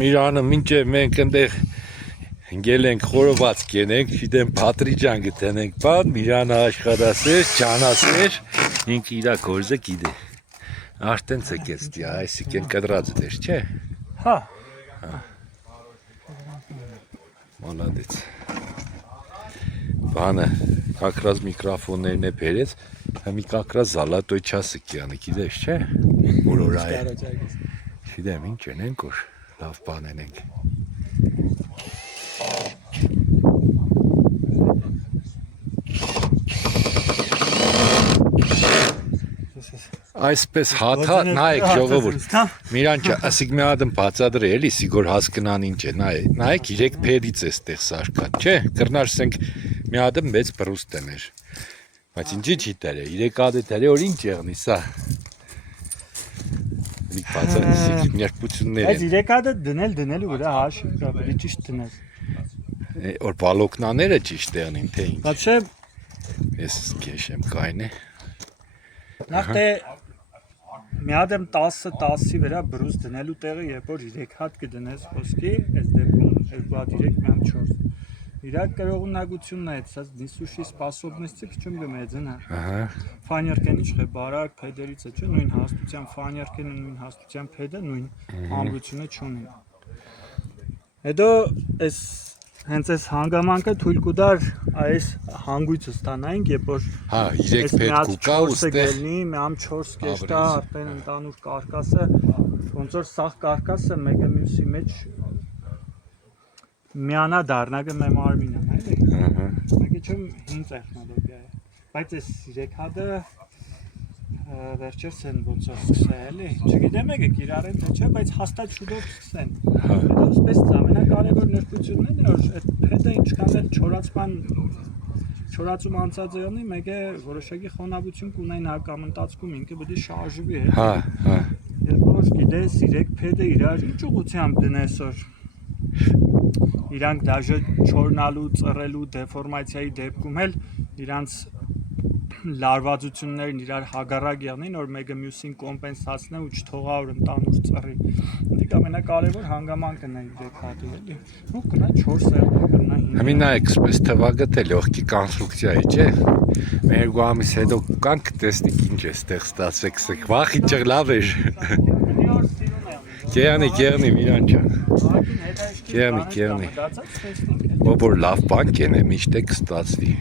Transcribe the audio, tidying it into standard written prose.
Mirանը մինչև մենք ընդեղ գել ենք խորոված կենենք, գիտեմ Փատրիջան գտնենք, բան Mirանը աշխատասեր, ջանասեր, ինքը իր գործը գիտե։ Արդեն ցկեց դի, այսինքն կդրած դեր, չէ։ Հա։ Молодец։ Բանը как раз միկրոֆոններն է բերեց, մի как раз золотой часик յանը, գիտես, չէ։ Մորորայ։ Գիտեմ, ինչ ենք որ լավ բան ենք։ Այսպես հաթա նայեք ժողովուրդ։ Միրանջա, ասիկ մի հատ բացադրի էլի, սիգուր հասկանան ինչ է, նայեք 3 փեդից է ստեղ սարկած, չէ։ Կրնարսենք մի հատ մեծ բրուստ է մեր։ Բայց ինչի չի դերը, 3 հատ է դերը, որ ինչ եղնի սա։ Մի բացած ներկություններ են։ Այս 3 հատը դնելու վրա հաշի, բրի ճիշտ դնել։ Որ բալոկնաները ճիշտ եղնին, թե ինչ։ Բացե Ես քեշեմ կային է։ Նախ թե մի հատ 10-10-ի վրա բրուս դնելու տեղը, երբ որ 3 հատ կդնես ոսկի, այս դեպքում 2 հատ 3, մի հատ 4։ Իրակ կրողունակությունն է, այդպես նիսուշի սպասոբնեսի քիչ մեծն է։ Ահա։ Ֆաներկեն ինչ է, բարակ փեդերից է, չէ՞, նույն հաստության ֆաներկենը, նույն հաստության փեդը, նույն ամրությունը չունի։ Հետո այս հենց այս հանգամանքը թույլ կուտար այս հանգույցը ստանայինք, երբ որ հա 3 փեդ կուկա ուստեղ մի ամ 4 կեշտա արդեն ընդանուր կարկասը ոնց որ սաղ կարկասը մեկը մյուսի մեջ միանա դառնագը մեմ արմինը, այլ մեկը չեմ 5 տեխնոլոգիա է, բայց այս 3 հատը վերջերս են ոնց որ սկսել էլի, չգիտեմ եկեք իրարեն թե չէ, բայց հաստատ շուտով սկսեն։ Հետո սպես ամենակարևոր նրբությունն է, որ այդ փեդը ինչքան էլ չորացում անցած եղնի, մեկ է որոշակի խոնավություն կունենա հակամտածքում ինքը պետք է շարժվի, հա։ Հա։ Երբ որ գիտես 3 փեդը իրար ինչ ուղղությամբ դնես որ իրանք դաժե չորնալու, ծռելու, դեֆորմացիայի դեպքում էլ իրանց լարվածություններն իրար հագարակ եղնին, որ մեկը մյուսին կոմպենսացնե ու չթողա որ ընդանուր ծռի։ Դիք ամենակարևոր հանգամանքն է 3 հատի էլի։ Ու կնա 4 սեղան կնա 5։ Համին նայեք, սպես թվագը լողքի կոնստրուկցիա է, չէ։ Մեր գոամից հետո կանք տեսնիկ ինչ է ստեղ ստացվեք, վախի չեղ լավ է։ Կերնի, Միրանջան։ Կերնի։ Որ լավ բան կենե, միշտ է կստացվի։